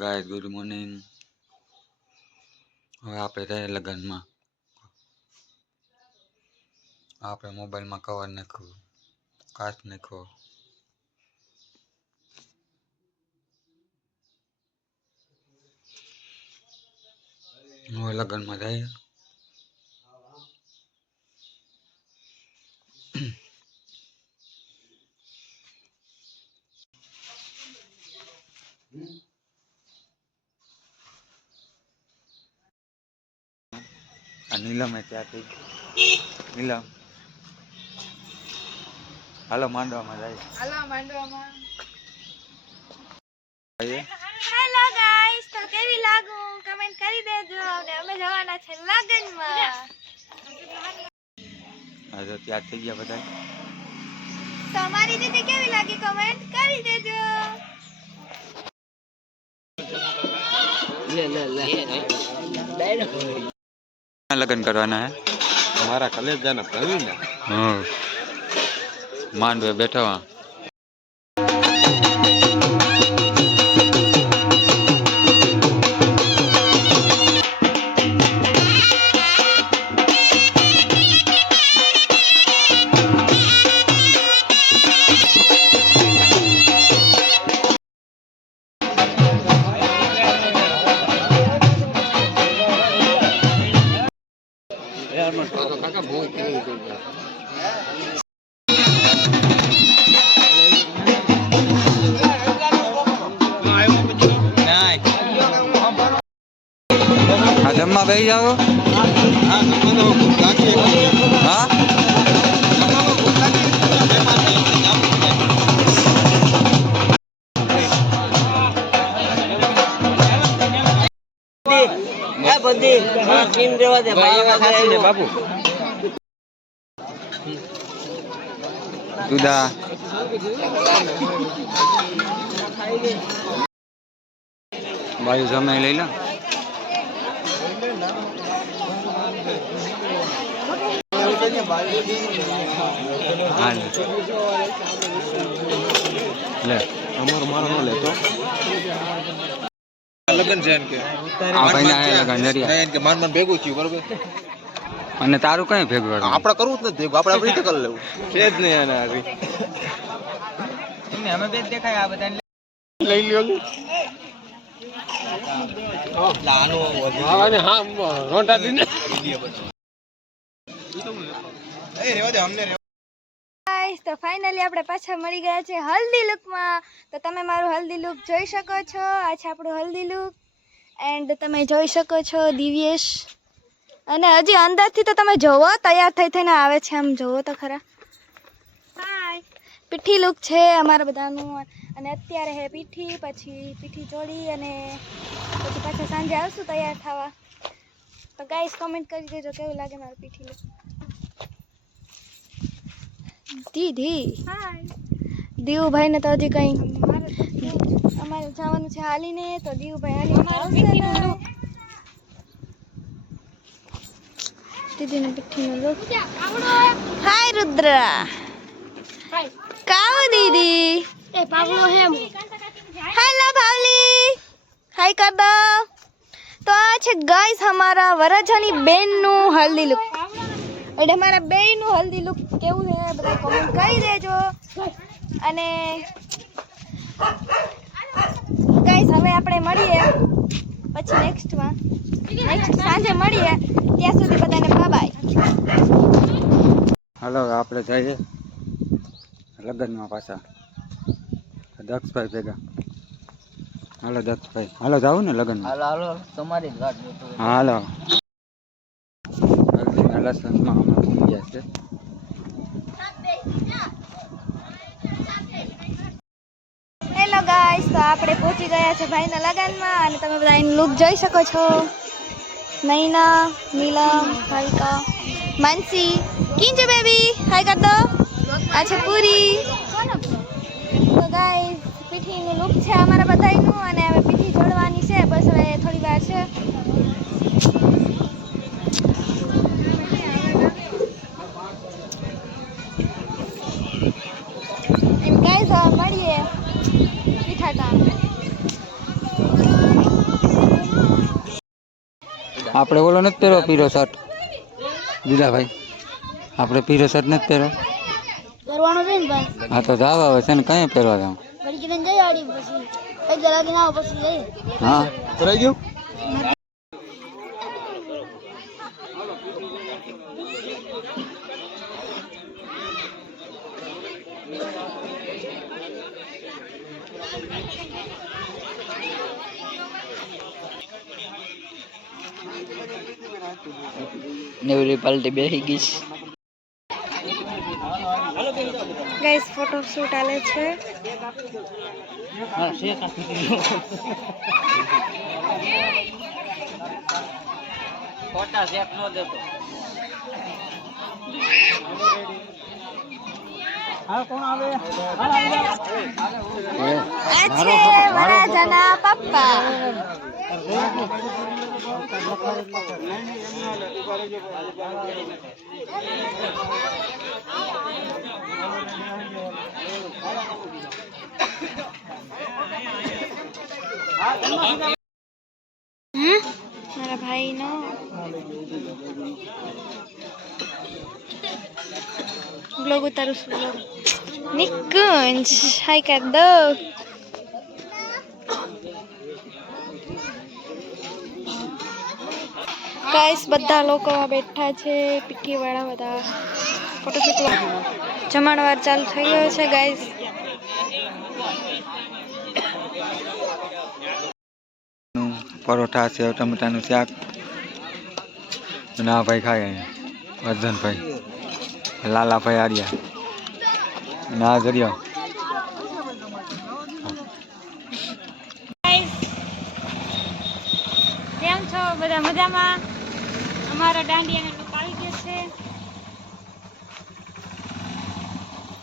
Guys good morning. હવે આપણે રહે લગનમાં આપણે મોબાઈલમાં કવર નાખ્યું, કાચ નાખ્યો। હવે લગનમાં જઈએ। નીલમ ત્યાંથી નીલમ હાલો માંડવામાં જાય। હાલો માંડવામાં જઈએ। હેલો ગાઈસ, તો કેવી લાગુ કમેન્ટ કરી દેજો અને અમે જવાના છે લગનમાં। આજે ત્યાં થઈ ગયા બધા। તો અમારી દીદી કેવી લાગી કમેન્ટ કરી દેજો। लगन करवाना है हमारा कॉलेज जाना प्रवीण है। हाँ मांडवे बैठा वहाँ। जम्मा बही जाओ। हाँ बाबू दूधा बाजू समय ले लो। ले અમારો મારો ન લેતો લગન છે કે આ ભાઈ ના લગન જરિયા કે માન ભેગું થયું બરોબર। અને તારું કઈ ભેગું આપણે કરવું જ નથી, આપણે આપણી રીતે કરી લેવું છે જ નહીં। આને આવી તમે અમે બે દેખાય આ બધા લઈ લ્યો લાનો આને હા રોંટા દીને એ રેવા દે અમને ગાઈસ, તો ફાઇનલી આપણે પાછા મળી ગયા છે હલ્દી લુકમાં। તો તમે મારું હલ્દી લુક જોઈ શકો છો। આ છે આપણું હલ્દી લુક એન્ડ તમે જોઈ શકો છો દિવ્યેશ। અને હજી અંદરથી તો તમે જોવો તૈયાર થઈને આવે છે, આમ જોવો તો ખરા। હાય, પીઠી લુક છે અમારા બધાનું। અને અત્યારે હે પીઠી, પછી પીઠી જોડી અને પછી પાછા સાંજે આવશું તૈયાર થવા। તો ગાઈસ કમેન્ટ કરી દેજો કેવું લાગે મારું પીઠી લુક। દીદી હાય, દીવુભાઈ ને તો હજી કઈ અમારે જવાનું છે હાલીને, તો દીવુભાઈ હાલીને દીદીને પીઠીનો લુક। હાય રુદ્ર, કાવ દીદી એ પાવલો હેમ। હેલો ભાવલી, હાય કર દો। તો આ છે ગાઈસ हमारा વરજાની બેનનું હલ્દી લુક। એટલે મારા બેયનું હલ્દી લુક કેવું છે બધા કમેન્ટ કરી દેજો। અને ગાઈસ હવે આપણે મળીએ પછી નેક્સ્ટ સાંજે મળીએ, ત્યાં સુધી બધાને બાય। હાલો આપણે જઈએ લગનમાં પાછા દક્ષભાઈ ભેગા। હાલો દક્ષભાઈ, હાલો જાવું ને લગનમાં? હાલો હાલો તમારી જ વાત જોતો હાલો લસણમાં હમણાં થઈ ગયા છે। હેલો ગાઈસ, તો આપણે પહોંચી ગયા છે ભાઈના લગનમાં અને તમે બધા એનું લુક જોઈ શકો છો। નૈના, નીલમ, ભાવિકા, માનસી, કિંજુ બેબી હાય કર દો। આ છે પૂરી। તો ગાઈસ પીઠીનું લુક છે અમારા બધાનું અને હવે પીઠી જોડવાની છે, બસ હવે થોડી વાર છે। એન્ડ ગાઈસ મળીએ પીઠા ટાઈમ। આપણે ઓલો નથી પહેરો પીરો શર્ટ દીદાભાઈ, આપણે પીરો શર્ટ નથી પહેરો. કરવાનો છે ને ભાઈ, હા તો જાવ હવે છે ને કઈ પહેરવા જાવ. ઘડી કીધે જઈ આડી પછી એક જલાકી ના પછી જઈ. હા રહી ગયું. નેવરી પાલટી બેસી ગઈ છે. ગાઈસ ફોટો શૂટ આલે છે. ફોટા શેક નો દેતો. આ છે વરરાજાના પપ્પા. મારા ભાઈનો બ્લોગ ઉતારું છું. બ્લોગ નિકુંજ હાય કર દો. ગાઈસ બધા લોકો બેઠા છે, પીઠી વાળા બધા ફોટોશૂટ. જમણવાર ચાલુ થઈ ગયો છે ગાઈસ. પરોઠા સેવ ટમેટાનું શાક અને આ ભાઈ ખાય અહીંયા વર્ધનભાઈ, લાલાભાઈ આર્યા અને આ જરિયો. કેમ છો બધા? મજામાં? અમારા દાંડિયાને લુક આવી ગયો છે.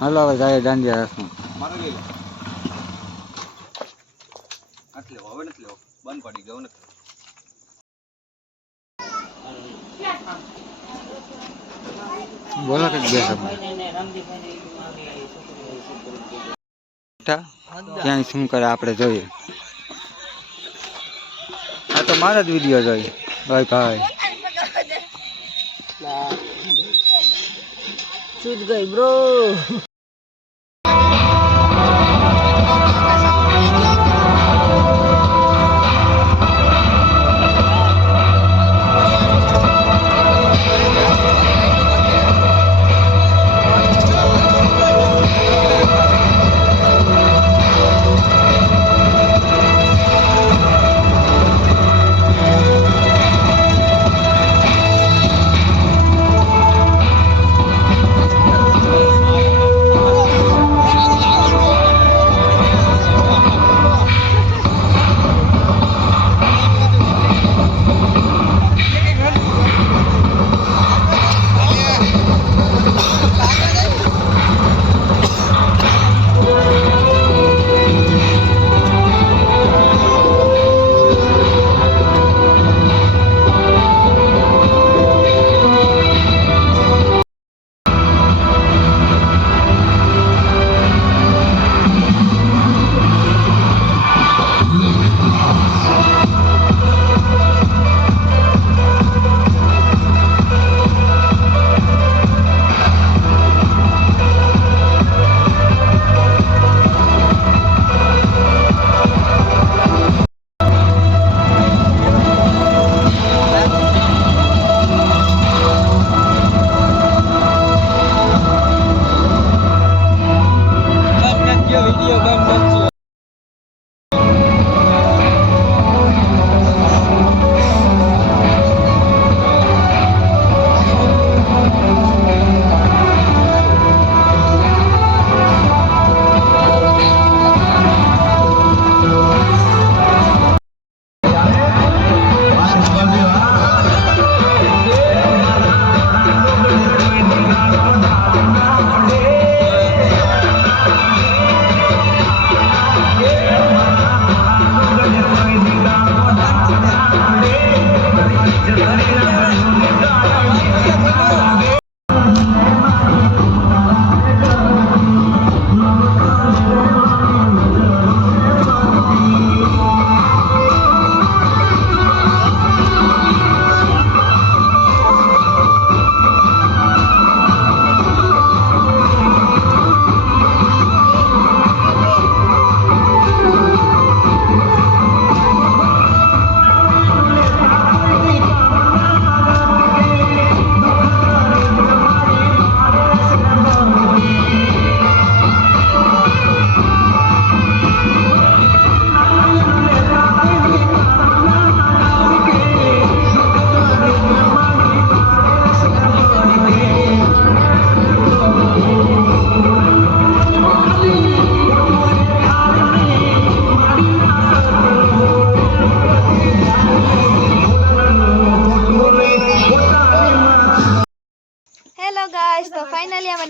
હાલો હવે જાય દાંડિયા રસમાં. મારે લઈ લો. નથી લેવો, હવે નથી લેવો, બંધ પડી ગયો નથી. બોલો કે બે શબ્દ. ક્યાંય શું કરે આપણે જોઈએ. આ તો મારા જ વિડીયો જોઈએ ભાઈ ભાઈ. સૂજ ગઈ બ્રો.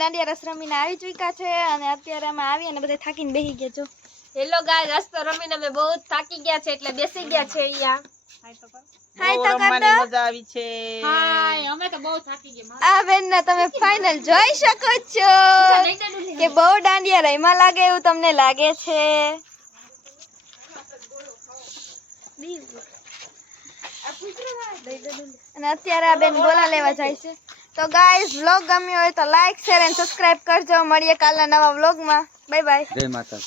દાંડિયા રસ રમીને આવી ચૂક્યા છે અને અત્યારે અમે આવી અને બધા થાકીને બેસી ગયા છો. હેલો ગાય રસ્તો રમીને અમે બહુ થાકી ગયા છે એટલે બેસી ગયા છે અહીંયા. હાય તો કર દો. મજા આવી છે. હાય અમે તો બહુ થાકી ગયા. આ બેનને તમે ફાઇનલ જોઈ શકો છો કે બહુ દાંડિયા રહીમાં લાગે એવું તમને લાગે છે. અને અત્યારે આ બેન ગોલા લેવા જાય છે. તો ગાઈઝ વ્લોગ ગમ્યો હોય તો લાઈક શેર એન્ડ સબસ્ક્રાઇબ કરજો. મળીએ કાલના નવા વ્લોગમાં. Bye bye. જય માતા.